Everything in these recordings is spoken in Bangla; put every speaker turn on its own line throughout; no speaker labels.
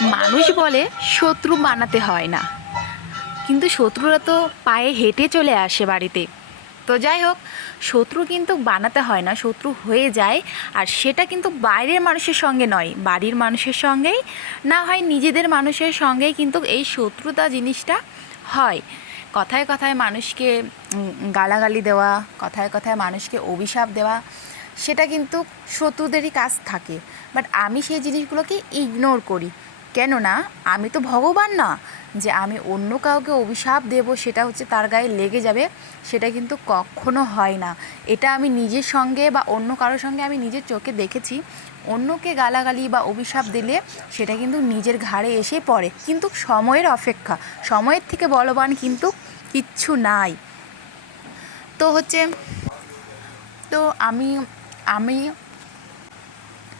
মানুষ বলে শত্রু বানাতে হয় না। কিন্তু শত্রুরা তো পায়ে হেঁটে চলে আসে বাড়িতে। তো যাই হোক, শত্রু কিন্তু বানাতে হয় না, শত্রু হয়ে যায়। আর সেটা কিন্তু বাইরের মানুষের সঙ্গে নয়, বাড়ির মানুষের সঙ্গেই, না হয় নিজেদের মানুষের সঙ্গেই কিন্তু এই শত্রুতা জিনিসটা হয়। কথায় কথায় মানুষকে গালাগালি দেওয়া, কথায় কথায় মানুষকে অভিশাপ দেওয়া, সেটা কিন্তু শত্রুদেরই কাজ থাকে। বাট আমি সেই জিনিসগুলোকে ইগনোর করি। কেননা, আমি তো ভগবান না। যে আমি অন্য কাউকে অভিশাপ দেব, সেটা হচ্ছে তার গায়ে লেগে যাবে, সেটা কিন্তু কখনো হয় না। এটা আমি নিজের সঙ্গে বা অন্য কারোর সঙ্গে আমি নিজের চোখে দেখেছি। অন্যকে গালাগালি বা অভিশাপ দিলে সেটা কিন্তু নিজের ঘাড়ে এসে পড়ে। কিন্তু সময়ের অপেক্ষা, সময়ের থেকে বলবান কিন্তু কিচ্ছু নাই। তো হচ্ছে, তো আমি আমি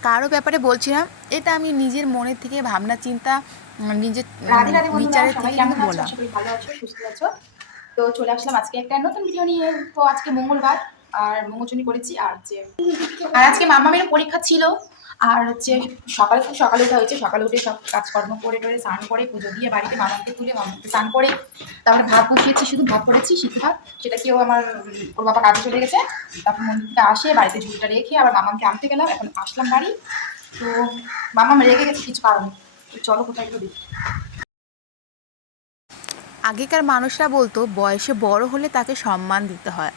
কারও ব্যাপারে বলছি না। এটা আমি নিজের মনের থেকে ভাবনা চিন্তা নিজের
রাধে রাধে
বিচারের থেকে কিন্তু বলা।
ভালো আছো সুস্থ আছো? তো চলে আসলাম আজকে একটা নতুন ভিডিও নিয়ে। তো আজকে মঙ্গলবার আর মঙ্গলচুনি করেছি আর যে আর আজকে মামা মেয়ের পরীক্ষা ছিল। আর হচ্ছে সকালে খুব সকালে উঠা হয়েছে। সকালে উঠে সব কাজকর্ম করে টরে স্নান করে, পুজো দিয়ে বাড়িতে মামাকে তুলে মামাকে স্নান করে, তারপরে ভাত বসিয়েছি, শুধু ভাত করেছি, সিদ্ধ ভাত। সেটা কেউ আমার, ওর বাবা কাজে চলে গেছে। তারপর মন্দির থেকে আসে, বাড়িতে ঝুলটা রেখে আবার মামাকে আনতে গেলাম। এখন আসলাম বাড়ি। তো মামাম রেগে গেছে কিছু কারণে। তো চলো কোথায় একটু দেখি।
আগেকার মানুষরা বলতো, বয়সে বড় হলে তাকে সম্মান দিতে হয়।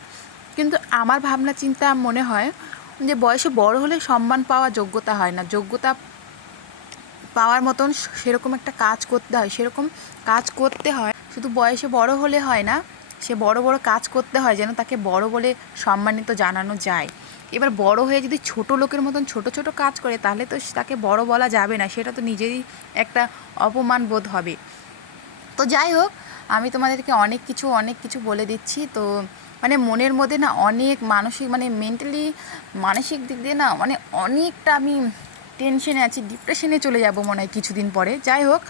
কিন্তু আমার ভাবনা চিন্তা মনে হয় যে বয়সে বড় হলে সম্মান পাওয়া যোগ্যতা হয় না। যোগ্যতা পাওয়ার মতন সেরকম একটা কাজ করতে হয়, সেরকম কাজ করতে হয়। শুধু বয়সে বড় হলে হয় না, সে বড় বড় কাজ করতে হয় যেন তাকে বড় বলে সম্মানিত জানানো যায়। এবার বড় হয়ে যদি ছোট লোকের মতন ছোট ছোট কাজ করে, তাহলে তো তাকে বড় বলা যাবে না, সেটা তো নিজেরই একটা অপমান বোধ হবে। তো যাই হোক আমি তোমাদেরকে অনেক কিছু অনেক কিছু বলে দিচ্ছি। তো মানে মনের মধ্যে না অনেক মানসিক মানে মেন্টালি মানসিক দিক দিয়ে না মানে অনেকটা আমি টেনশনে আছি ডিপ্রেশনে চলে যাব মনে হয় কিছুদিন পরে। যাই হোক